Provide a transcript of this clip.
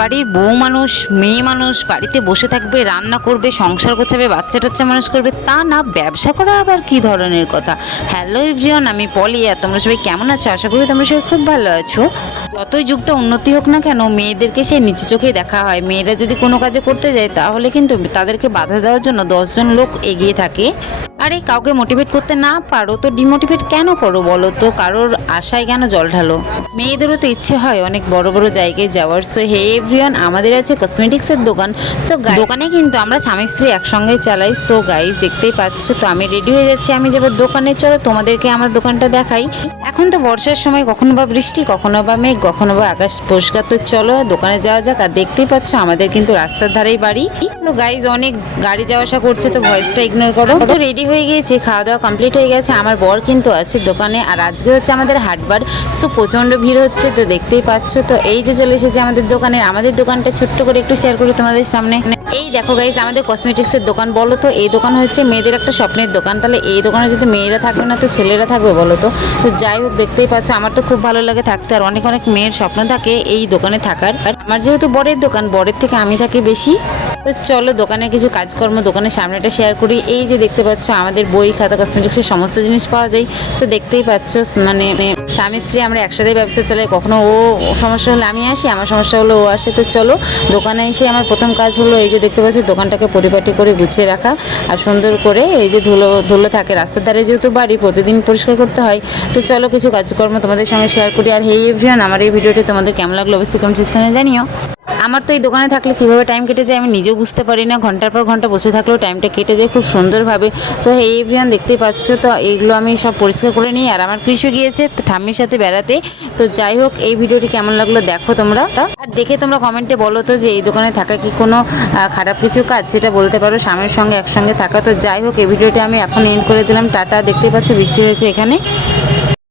বাড়ির বউ মানুষ, মেয়ে মানুষ বাড়িতে বসে থাকবে, রান্না করবে, সংসার গোছাবে, বাচ্চা টাচ্চা মানুষ করবে, তা না ব্যবসা করা আবার কি ধরনের কথা। হ্যালো এভরিওয়ান, আমি পলি, আর তোমরা সবাই কেমন আছো? আশা করি তোমরা সবাই খুব ভালো আছো। যতই যুগটা উন্নতি হোক না কেন, মেয়েদেরকে সেই নিচু চোখেই দেখা হয়। মেয়েরা যদি কোনো কাজে করতে যায় তাহলে কিন্তু তাদেরকে বাধা দেওয়ার জন্য 10জন লোক এগিয়ে থাকে। আরে কাউকে মোটিভেট করতে না পারো তো ডিমোটিভেট কেন করো বলো তো? কারোর আশায় কেন জল ঢালো? মেয়েদেরও তো ইচ্ছে হয় অনেক বড় বড় জায়গায় যাওয়ার। সো হে এভরিওয়ান, আমাদের আছে কসমেটিক্সের দোকান। সো দোকানে কিন্তু আমরা স্বামী স্ত্রী একসঙ্গে চালাই। সো গাইজ দেখতেই পাচ্ছ, তো আমি রেডি হয়ে যাচ্ছি, আমি যাবো দোকানে। চলো তোমাদেরকে আমার দোকানটা দেখাই। এখন তো বর্ষার সময়, কখনো বা বৃষ্টি, কখনো বা মেঘ, কখনো বা আকাশ পরিষ্কার। তো চলো দোকানে যাওয়া যাক। আর দেখতেই পাচ্ছ আমাদের কিন্তু রাস্তার ধারেই বাড়ি। তো গাইজ অনেক গাড়ি যাওয়া আসা করছে, তো ভয়েসটা ইগনোর করো। তো রেডি হয়ে গিয়েছি, খাওয়া দাওয়া কমপ্লিট হয়ে গেছে। আমার বর কিন্তু আছে দোকানে, আর আজকে হচ্ছে আমাদের হাটবার। সো প্রচণ্ড ভিড় হচ্ছে, তো দেখতেই পাচ্ছ। তো এই যে চলে এসেছে আমাদের দোকানে। আমাদের দোকানটা ছোট্ট করে একটু শেয়ার করি তোমাদের সামনে। এই দেখো গাইজ, আমাদের কসমেটিক্সের দোকান। বলো তো এই দোকান হচ্ছে মেয়েদের একটা স্বপ্নের দোকান। তাহলে এই দোকানে যদি মেয়েরা থাকবে না তো ছেলেরা থাকবে বলো তো? তো যাই হোক, দেখতেই পাচ্ছ আমার তো খুব ভালো লাগে থাকতে, আর অনেক অনেক মেয়ের স্বপ্ন থাকে এই দোকানে থাকার। আর আমার যেহেতু বরের দোকান, বরের থেকে আমি থাকি বেশি। তো চলো দোকানের কিছু কাজকর্ম দোকানের সামনেটা শেয়ার করি। এই যে দেখতে পাচ্ছ আমাদের বই খাতা কসমেটিক্সের সমস্ত জিনিস পাওয়া যায়। সো দেখতেই পাচ্ছ, মানে স্বামী স্ত্রী আমরা একসাথে ব্যবসা চালাই। কখনো ও সমস্যা হলে আমি আসি, আমার সমস্যা হলে ও আসে। তো চলো দোকানে এসে আমার প্রথম কাজ হলো, এই যে দেখতে পাচ্ছ দোকানটাকে পরিপাটি করে গুছিয়ে রাখা, আর সুন্দর করে এই যে ধুলো ধুলো থাকে রাস্তার ধারে, যেহেতু বাড়ি প্রতিদিন পরিষ্কার করতে হয়। তো চলো কিছু কাজকর্ম তোমাদের সঙ্গে শেয়ার করি। আর হেই এভরিওয়ান, আমার এই ভিডিওটি তোমাদের কেমন লাগলো অবশ্যই কমেন্ট সেকশনে জানিও। আমার তো এই দোকানে থাকলে কীভাবে টাইম কেটে যায় আমি নিজেও বুঝতে পারি না। ঘন্টার পর ঘন্টা বসে থাকলেও টাইমটা কেটে যায় খুব সুন্দরভাবে। তো এই এভরিওয়ান দেখতেই পাচ্ছ, তো এইগুলো আমি সব পরিষ্কার করে নিই। আর আমার কৃষি গিয়েছে ঠাম্মির সাথে বেড়াতে। তো যাই হোক, এই ভিডিওটি কেমন লাগলো দেখো তোমরা, আর দেখে তোমরা কমেন্টে বলো তো যে এই দোকানে থাকা কি কোনো খারাপ কিছু কাজ, সেটা বলতে পারো। স্বামীর সঙ্গে একসঙ্গে থাকা। তো যাই হোক, এই ভিডিওটি আমি এখন এন্ড করে দিলাম। টাটা। দেখতেই পাচ্ছ বৃষ্টি হয়েছে এখানে।